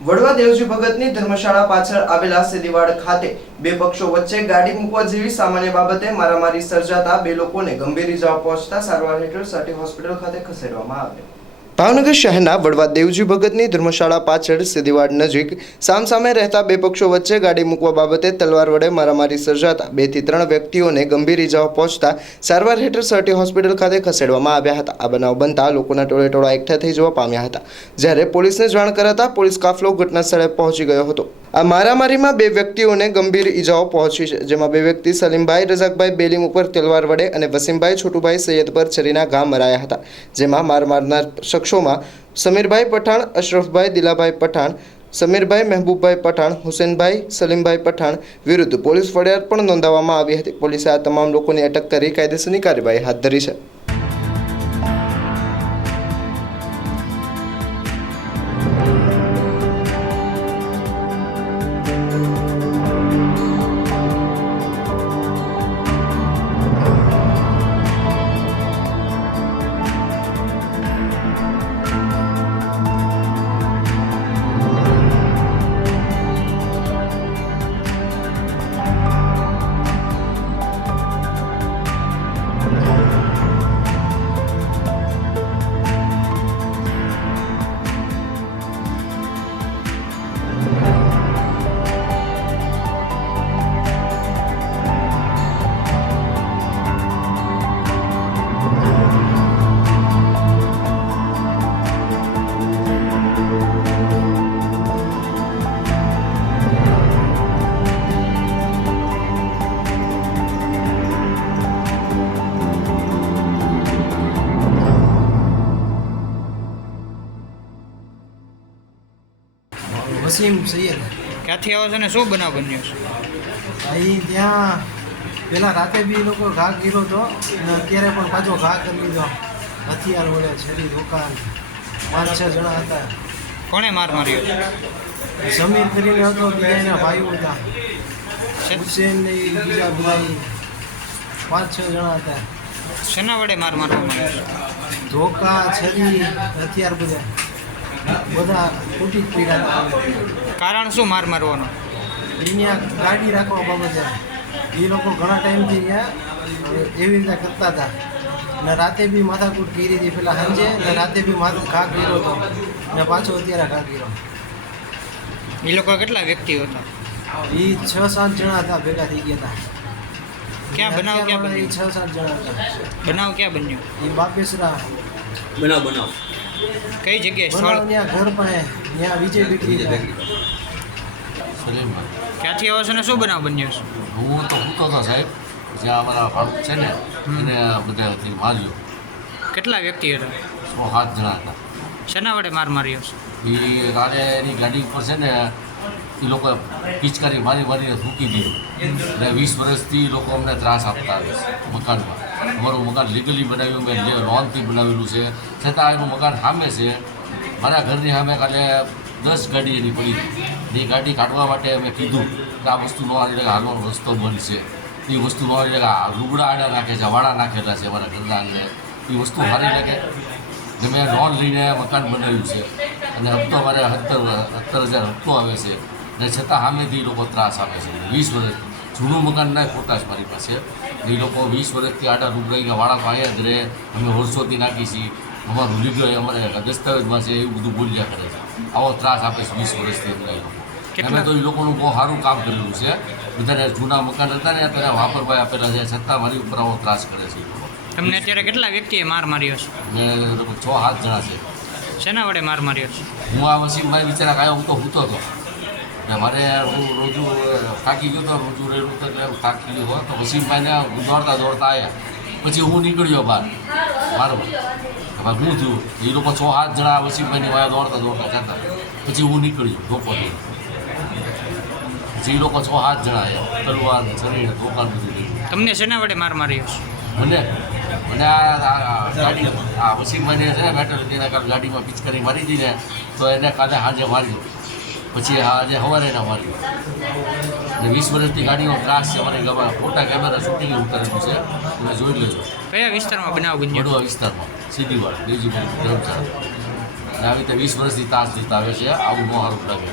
વડવા દેવજી ભગતની ધર્મશાળા પાછળ આવેલા સેદીવાડ ખાતે બે પક્ષો વચ્ચે ગાડી મૂકવા જેવી સામાન્ય બાબતે મારામારી સર્જાતા બે લોકોને ગંભીર ઇજાઓ પહોંચતા સારવાર હેઠળ સાટી હોસ્પિટલ ખાતે ખસેડવામાં આવ્યા. ભાવનગર શહેરના વડવા દેવજી ભગતની ધર્મશાળા પાછળ સીધીવાડ નજીક સામસામે રહેતા બે પક્ષો વચ્ચે ગાડી મૂકવા બાબતે તલવાર વડે મારામારી સર્જાતા. બેથી ત્રણ વ્યક્તિઓને ગંભીર ઇજાઓ પહોંચતા સારવાર હેઠળ સર્ટી હોસ્પિટલ ખાતે ખસેડવામાં આવ્યા હતા. આ બનાવ બનતા લોકોના ટોળે ટોળા એકઠા થઈ જવા પામ્યા હતા. જ્યારે પોલીસને જાણ કરાતા પોલીસ કાફલો ઘટના સ્થળે પહોંચી ગયો હતો. આ મારામારીમાં બે વ્યક્તિઓને ગંભીર ઇજાઓ પહોંચી છે, જેમાં બે વ્યક્તિ સલીમભાઈ, રઝાકભાઈ બેલીમ ઉપર તલવાર વડે અને વસીમભાઈ છોટુભાઈ સૈયદ પર છરીના ઘા મરાયા હતા, જેમાં માર મારનાર શખ્સોમાં સમીરભાઈ પઠાણ, અશરફભાઈ દિલાભાઈ પઠાણ, સમીરભાઈ મહેબૂબભાઈ પઠાણ, હુસેનભાઈ સલીમભાઈ પઠાણ વિરુદ્ધ પોલીસ ફરિયાદ પણ નોંધાવવામાં આવી હતી. પોલીસે આ તમામ લોકોની અટક કરી કાયદેસરની કાર્યવાહી હાથ ધરી છે. વસીમ સૈયદ ક્યાંથી આવો છો ને? શું બનાવ બન્યો છે? અહીં ત્યાં પેલા રાતે બી લોકો ઘા ગીરો હતો અને અત્યારે પણ પાછો ઘા કરી લીધો હથિયાર વડે છરી દુકાન પાંચ છ જણા હતા. કોણે માર માર્યો? સમીર કરીને હતો બીજા એના ભાઈઓ હતા. હુસેન ને બીજા ભાઈ પાંચ છ જણા હતા. શેના વડે માર મારવામાં આવ્યો ધોકા છરી હથિયાર બધા. બધા તૂટી પીડા કારણ શું માર મારવાનો? અહીંયા ગાડી રાખવા બાબતે એ લોકો ઘણા ટાઈમથી અહીંયા એવી રીતે કરતા હતા. ને રાતે બી માથાકૂટ કરી હતી પેલા સાંજે ને રાતે બી માથું ઘા કર્યો હતો. ને પાછો અત્યારે ઘા કર્યો. એ લોકો કેટલા વ્યક્તિઓ હતા? એ છ સાત જણા હતા ભેગા થઈ ગયા હતા. ક્યાં બનાવ ક્યાં એ બન્યો? છ સાત જણા હતા. બનાવ ક્યાં બન્યો? એ બાપેસરા. બનાવ બનાવ. કઈ જગ્યાએ? સ્થળ? ત્યાં ઘર પાસે ત્યાં વિજય બેકરી સલીમભાઈ. ક્યાંથી આવો છો ને? શું બનાવ બન્યો છે? હું તો હું તો સાહેબ જ્યાં અમારા ભાડું છે ને એને બધા માર્યો. કેટલા વ્યક્તિ હતા? સો સાત જણા હતા. શેના વડે માર માર્યો છે? એ રાતે એની ગાડી ઉપર છે ને એ લોકો પિચકારી મારી મારીને થૂકી દીધું અને વીસ વર્ષથી લોકો અમને ત્રાસ આપતા આવે છે મકાનમાં. અમારું મકાન લીગલી બનાવ્યું, મેં જે લોનથી બનાવેલું છે. છતાં એનું મકાન સામે છે. મારા ઘરની સામે કાલે દસ ગાડી એની પડી. હતી એ ગાડી કાઢવા માટે અમે કીધું કે આ વસ્તુ ન આવી હાલવાનો રસ્તો બંધ છે. એ વસ્તુ ન આવી લુગડા આડા નાખે છે વાડા નાખેલા છે અમારા ઘરના આંગણે એ વસ્તુ સારી લાગે ને મેં લોન લઈને મકાન બનાવ્યું છે. અને હપ્તો મારે સત્તર સત્તર હજાર હપ્તો આવે છે. ને છતાં સામેથી એ લોકો ત્રાસ આપે છે. વીસ વર્ષ જૂનું મકાન ના ખોટા છે મારી પાસે. એ લોકો વીસ વર્ષથી આડા રૂબરાઈને વાળા પાસે જ રહે. અમે વર્ષોથી નાખી છીએ. અમારું લીગલ અમારે દસ્તાવેજમાં છે એવું બધું બોલ્યા કરે છે. આવો ત્રાસ આપે છે વીસ વર્ષથી અમને એ લોકો. અમે તો એ લોકોનું બહુ સારું કામ કરેલું છે. બધાને જૂના મકાન હતા ને ત્યારે વાપરભાઈ આપેલા છે. છતાં મારી ઉપર આવો ત્રાસ કરે છે એ લોકો. તમને અત્યારે કેટલા વ્યક્તિએ માર માર્યો છે? મેં છ સાત જણા છે. શેના વડે માર માર્યો હું આ વસીમભાઈ બિચારા કાયો હું તો હૂતો હતો. ને મારે હું રોજુ થાકી ગયો હતો રોજુ રહેલું તો એટલે થાકી ગયો તો વસીમભાઈને દોડતા દોડતા આવ્યા પછી હું નીકળ્યો બહાર. બરાબર. હવે હું થયું? એ લોકો છ હાથ જણા વસીમભાઈની વાયા દોડતા દોડતા જતા. પછી હું નીકળ્યો ધોકો લઈને પછી એ લોકો છ હાથ જણા આવ્યા તલવાર શરીર ધોકાન બધું તમને શેના વડે માર માર્યો મને અને આ ગાડી આ વસીમ મને છે ને બેટર તેના કારણે ગાડીમાં પિચકારી મારી હતી ને તો એને કાલે હાજે માર્યો. પછી આજે સવારે એને માર્યો. ને વીસ વર્ષથી ગાડીમાં ત્રાસ છે મને ગમે ફોટા કેમેરા શૂટિંગ ઉતારેલું છે. મેં જોઈ લેજો. કયા વિસ્તારમાં બનાવ બન્યો? વિસ્તારમાં સીધીવાડ બીજું ધર્મશાળા. અને આવી રીતે વીસ વર્ષથી તાસ જીત આવે છે આવું મોહારું લાગે.